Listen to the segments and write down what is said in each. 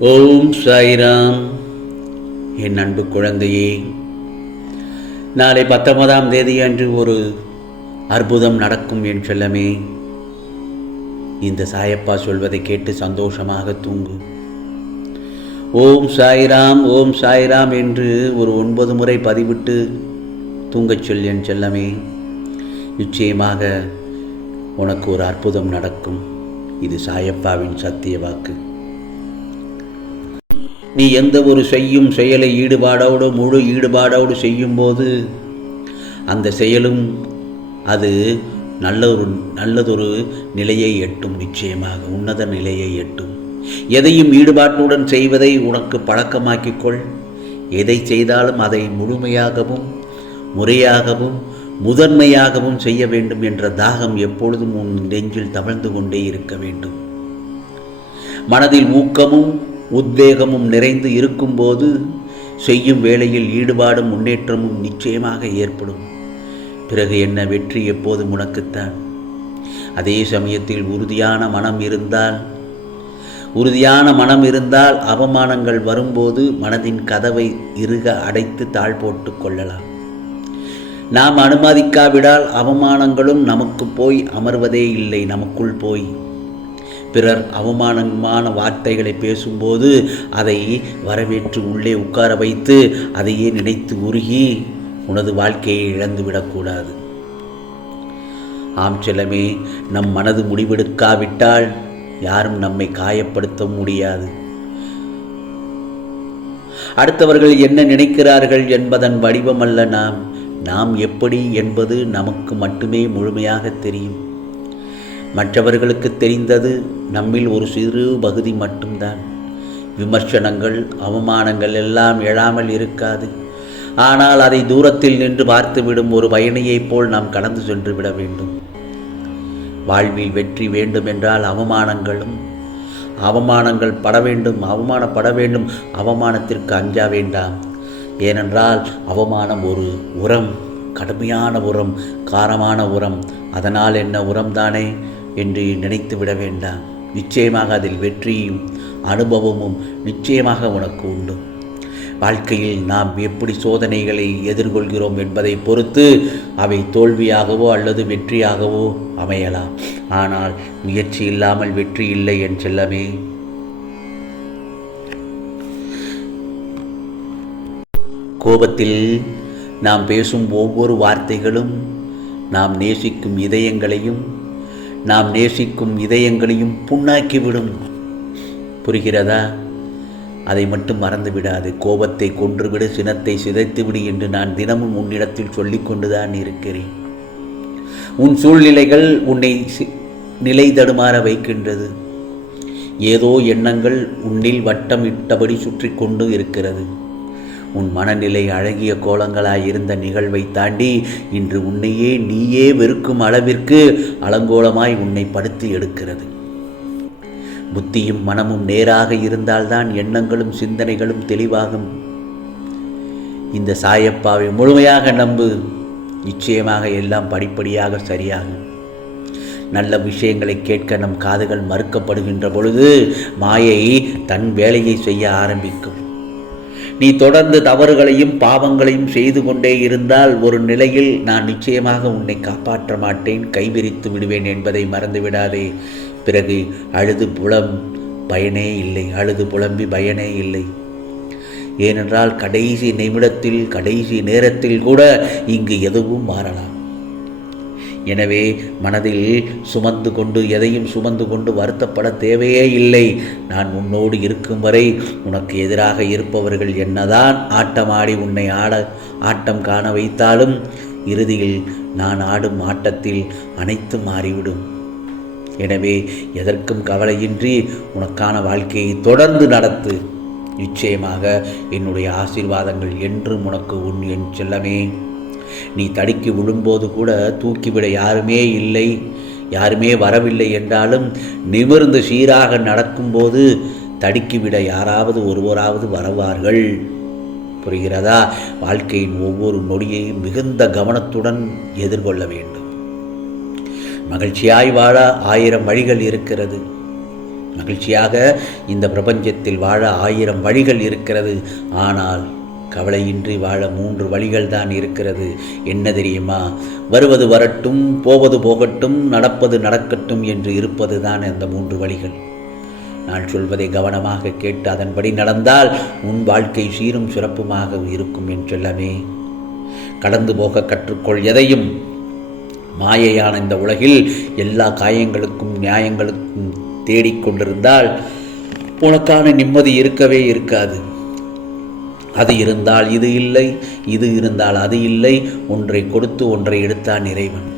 ஓம் சாய்ராம். என் அன்பு குழந்தையே நாளை பத்தொன்பதாம் தேதி அன்று ஒரு அற்புதம் நடக்கும் என் செல்லமே. இந்த சாயப்பா சொல்வதை கேட்டு சந்தோஷமாக தூங்கு. ஓம் சாய்ராம் ஓம் சாய்ராம் என்று ஒரு ஒன்பது முறை பதிவிட்டு தூங்கச் சொல் என் செல்லமே. நிச்சயமாக உனக்கு ஒரு அற்புதம் நடக்கும். இது சாயப்பாவின் சத்திய வாக்கு. நீ எந்த ஒரு செய்யும் செயலை ஈடுபாடோடு முழு ஈடுபாடோடு செய்யும்போது அந்த செயலும் அது நல்ல ஒரு நல்லதொரு நிலையை எட்டும் நிச்சயமாக உன்னத நிலையை எட்டும். எதையும் ஈடுபாட்டுடன் செய்வதை உனக்கு பழக்கமாக்கிக்கொள். எதை செய்தாலும் அதை முழுமையாகவும் முறையாகவும் முதன்மையாகவும் செய்ய வேண்டும் என்ற தாகம் எப்பொழுதும் உன் நெஞ்சில் தவழ்ந்து கொண்டே இருக்க வேண்டும். மனதில் ஊக்கமும் உத்வேகமும் நிறைந்து இருக்கும்போது செய்யும் வேளையில் ஈடுபாடும் முன்னேற்றமும் நிச்சயமாக ஏற்படும். பிறகு என்ன வெற்றி எப்போதும் உனக்குத்தான். அதே சமயத்தில் உறுதியான மனம் இருந்தால் உறுதியான மனம் இருந்தால் அவமானங்கள் வரும்போது மனதின் கதவை இறுக அடைத்து தாழ் போட்டு கொள்ளலாம். நாம் அனுமதிக்காவிடால் அவமானங்களும் நமக்கு போய் அமர்வதே இல்லை நமக்குள் போய். பிறர் அவமானமான வார்த்தைகளை பேசும்போது அதை வரவேற்று உள்ளே உட்கார வைத்து அதையே நினைத்து உருகி உனது வாழ்க்கையை இழந்துவிடக்கூடாது. ஆம் செல்லமே நம் மனது முடிவெடுக்காவிட்டால் யாரும் நம்மை காயப்படுத்த முடியாது. அடுத்தவர்கள் என்ன நினைக்கிறார்கள் என்பதன் வடிவமல்ல நாம். நாம் எப்படி என்பது நமக்கு மட்டுமே முழுமையாக தெரியும். மற்றவர்களுக்கு தெரிந்தது நம்மில் ஒரு சிறு பகுதி மட்டும்தான். விமர்சனங்கள் அவமானங்கள் எல்லாம் எழாமல் இருக்காது. ஆனால் அதை தூரத்தில் நின்று பார்த்துவிடும் ஒரு பயணியைப் போல் நாம் கடந்து சென்று விட வேண்டும். வாழ்வில் வெற்றி வேண்டுமென்றால் அவமானங்களும் அவமானங்கள் பட வேண்டும் அவமானப்பட வேண்டும் அவமானத்திற்கு அஞ்சா வேண்டாம். ஏனென்றால் அவமானம் ஒரு உரம் கடுமையான உரம் காரமான உரம். அதனால் என்ன உரம்தானே? என்று நினைத்து விட வேண்டாம். நிச்சயமாக அதில் வெற்றியும் அனுபவமும் நிச்சயமாக உனக்கு உண்டு. வாழ்க்கையில் நாம் எப்படி சோதனைகளை எதிர்கொள்கிறோம் என்பதை பொறுத்து அவை தோல்வியாகவோ அல்லது வெற்றியாகவோ அமையலாம். ஆனால் முயற்சி இல்லாமல் வெற்றி இல்லை என் செல்லமே. கோபத்தில் நாம் பேசும் ஒவ்வொரு வார்த்தைகளும் நாம் நேசிக்கும் இதயங்களையும் நாம் நேசிக்கும் இதயங்களையும் புண்ணாக்கிவிடும். புரிகிறதா? அதை மட்டும் மறந்து விடாது கோபத்தை கொன்றுவிடு சினத்தை சிதைத்துவிடு என்று நான் தினமும் உன்னிடத்தில் சொல்லிக் கொண்டுதான் இருக்கிறேன். உன் சூழ்நிலைகள் உன்னை நிலை தடுமாற வைக்கின்றது. ஏதோ எண்ணங்கள் உன்னில் வட்டம் இட்டபடி சுற்றி கொண்டு இருக்கிறது. உன் மனநிலை அழகிய கோலங்களாய் இருந்த நிகழ்வை தாண்டி இன்று உன்னையே நீயே வெறுக்கும் அளவிற்கு அலங்கோலமாய் உன்னை படுத்து எடுக்கிறது. புத்தியும் மனமும் நேராக இருந்தால்தான் எண்ணங்களும் சிந்தனைகளும் தெளிவாகும். இந்த சாயப்பாவை முழுமையாக நம்பு. நிச்சயமாக எல்லாம் படிப்படியாக சரியாகும். நல்ல விஷயங்களை கேட்க நம் காதுகள் மறுக்கப்படுகின்ற பொழுது மாயை தன் வேலையை செய்ய ஆரம்பிக்கும். நீ தொடர்ந்து தவறுகளையும் பாவங்களையும் செய்து கொண்டே இருந்தால் ஒரு நிலையில் நான் நிச்சயமாக உன்னை காப்பாற்ற மாட்டேன் கைவிரித்து விடுவேன் என்பதை மறந்துவிடாதே. பிறகு அழுது புலம் பயனே இல்லை. அழுது புலம்பி பயனே இல்லை. ஏனென்றால் கடைசி நிமிடத்தில் கடைசி நேரத்தில் கூட இங்கு எதுவும் மாறலாம். எனவே மனதில் சுமந்து கொண்டு எதையும் சுமந்து கொண்டு வருத்தப்பட தேவையே இல்லை. நான் உன்னோடு இருக்கும் வரை உனக்கு எதிராக இருப்பவர்கள் என்னதான் ஆட்டமாடி உன்னை ஆட ஆட்டம் காண வைத்தாலும் இறுதியில் நான் ஆடும் ஆட்டத்தில் அனைத்தும் மாறிவிடும். எனவே எதற்கும் கவலையின்றி உனக்கான வாழ்க்கையை தொடர்ந்து நடத்து. நிச்சயமாக என்னுடைய ஆசீர்வாதங்கள் என்றும் உனக்கு உன் என் செல்லமே. நீ தடுக்கி விழும்போது கூட தூக்கிவிட யாருமே இல்லை. யாருமே வரவில்லை என்றாலும் நிமிர்ந்து சீராக நடக்கும்போது தடுக்கிவிட யாராவது ஒருவராவது வருவார்கள். புரிகிறதா? வாழ்க்கையின் ஒவ்வொரு நொடியையும் மிகுந்த கவனத்துடன் எதிர்கொள்ள வேண்டும். மகிழ்ச்சியாய் வாழ ஆயிரம் வழிகள் இருக்கிறது. மகிழ்ச்சியாக இந்த பிரபஞ்சத்தில் வாழ ஆயிரம் வழிகள் இருக்கிறது. ஆனால் கவலையின்றி வாழ மூன்று வழிகள் தான் இருக்கிறது. என்ன தெரியுமா? வருவது வரட்டும் போவது போகட்டும் நடப்பது நடக்கட்டும் என்று இருப்பது தான் அந்த மூன்று வழிகள். நான் சொல்வதை கவனமாக கேட்டு அதன்படி நடந்தால் உன் வாழ்க்கை சீரும் சிறப்புமாக இருக்கும் என்றெல்லாமே. கடந்து போக கற்றுக்கொள் எதையும். மாயையான இந்த உலகில் எல்லா காயங்களுக்கும் நியாயங்களுக்கும் தேடிக்கொண்டிருந்தால் உனக்கான நிம்மதி இருக்கவே இருக்காது. அது இருந்தால் இது இல்லை இது இருந்தால் அது இல்லை. ஒன்றை கொடுத்து ஒன்றை எடுத்தான் இறைவன்.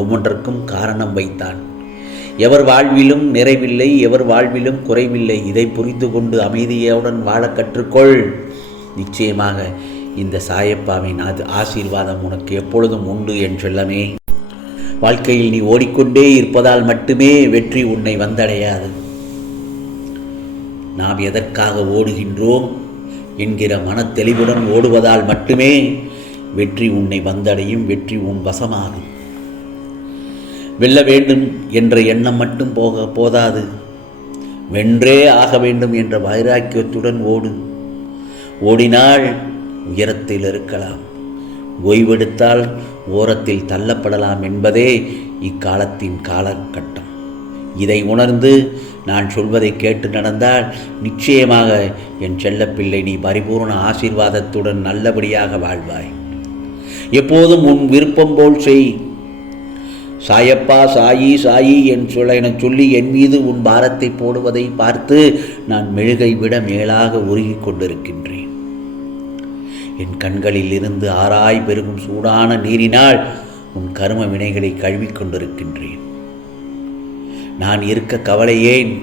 ஒவ்வொன்றுக்கும் காரணம் வைத்தான். எவர் வாழ்விலும் நிறைவில்லை எவர் வாழ்விலும் குறைவில்லை இதை புரிந்து கொண்டு அமைதியுடன் வாழ கற்றுக்கொள். நிச்சயமாக இந்த சாயப்பாவின் அது ஆசீர்வாதம் உனக்கு எப்பொழுதும் உண்டு என் செல்லமே. வாழ்க்கையில் நீ ஓடிக்கொண்டே இருப்பதால் மட்டுமே வெற்றி உன்னை வந்தடையாது. நாம் எதற்காக ஓடுகின்றோம்? என்கிற மனத்தெளிவுடன் ஓடுவதால் மட்டுமே வெற்றி உன்னை வந்தடையும் வெற்றி உன் வசமாகும். வெல்ல வேண்டும் என்ற எண்ணம் மட்டும் போக போதாது. வென்றே ஆக வேண்டும் என்ற வைராக்கியத்துடன் ஓடு. ஓடினால் உயரத்தில் இருக்கலாம். ஓய்வெடுத்தால் ஓரத்தில் தள்ளப்படலாம் என்பதே இக்காலத்தின் காலகட்டம். இதை உணர்ந்து நான் சொல்வதை கேட்டு நடந்தால் நிச்சயமாக என் செல்லப்பிள்ளை நீ பரிபூர்ண ஆசீர்வாதத்துடன் நல்லபடியாக வாழ்வாய். எப்போதும் உன் விருப்பம் போல் செய். சாயப்பா சாயி சாயி என் சொல்ல என சொல்லி என் மீது உன் பாரத்தை போடுவதை பார்த்து நான் மெழுகை விட மேலாக உருகிக் கொண்டிருக்கின்றேன். என் கண்களில் இருந்து ஆராய் பெருகும் சூடான நீரினால் உன் கரும வினைகளை கழுவிக் கொண்டிருக்கின்றேன். நான் இருக்க கவலையேன்.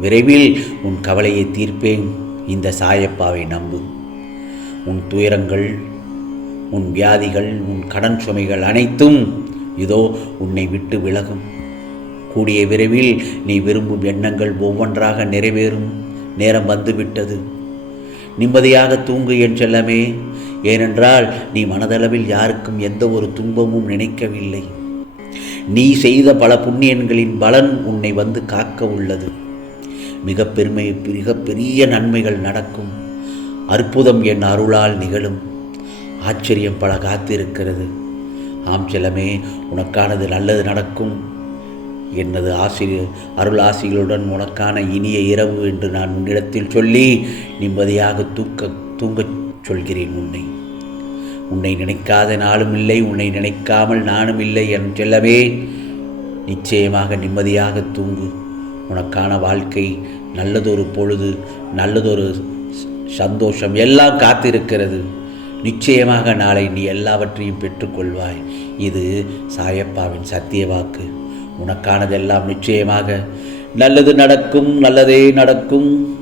விரைவில் உன் கவலையை தீர்ப்பேன். இந்த சாயப்பாவை நம்பு. உன் துயரங்கள் உன் வியாதிகள் உன் கடன் சுமைகள் அனைத்தும் இதோ உன்னை விட்டு விலகும். கூடிய விரைவில் நீ விரும்பும் எண்ணங்கள் ஒவ்வொன்றாக நிறைவேறும். நேரம் வந்துவிட்டது. நிம்மதியாக தூங்கு என் செல்லமே ஏனென்றால் நீ மனதளவில் யாருக்கும் எந்த ஒரு துன்பமும் நினைக்கவில்லை. நீ செய்த பல புண்ணியன்களின் பலன் உன்னை வந்து காக்க உள்ளது. மிக பெருமை மிக பெரிய நன்மைகள் நடக்கும். அற்புதம் என் அருளால் நிகழும். ஆச்சரியம் பல காத்திருக்கிறது. ஆம் செல்லமே உனக்கானது நல்லது நடக்கும். எனது ஆசிரியர் அருள் ஆசிகளுடன் உனக்கான இனிய இரவு என்று நான் உன்னிடத்தில் சொல்லி நிம்மதியாக தூக்க தூங்கச் சொல்கிறேன் உன்னை. உன்னை நினைக்காத நாளும் இல்லை உன்னை நினைக்காமல் நானும் இல்லை என் செல்லமே. நிச்சயமாக நிம்மதியாக தூங்கு. உனக்கான வாழ்க்கை நல்லதொரு பொழுது நல்லதொரு சந்தோஷம் எல்லாம் காத்திருக்கிறது. நிச்சயமாக நாளை நீ எல்லாவற்றையும் பெற்றுக்கொள்வாய். இது சாயப்பாவின் சத்திய வாக்கு. உனக்கானதெல்லாம் நிச்சயமாக நல்லது நடக்கும் நல்லதே நடக்கும்.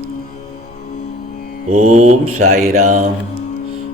ஓம் சாய்ராம்.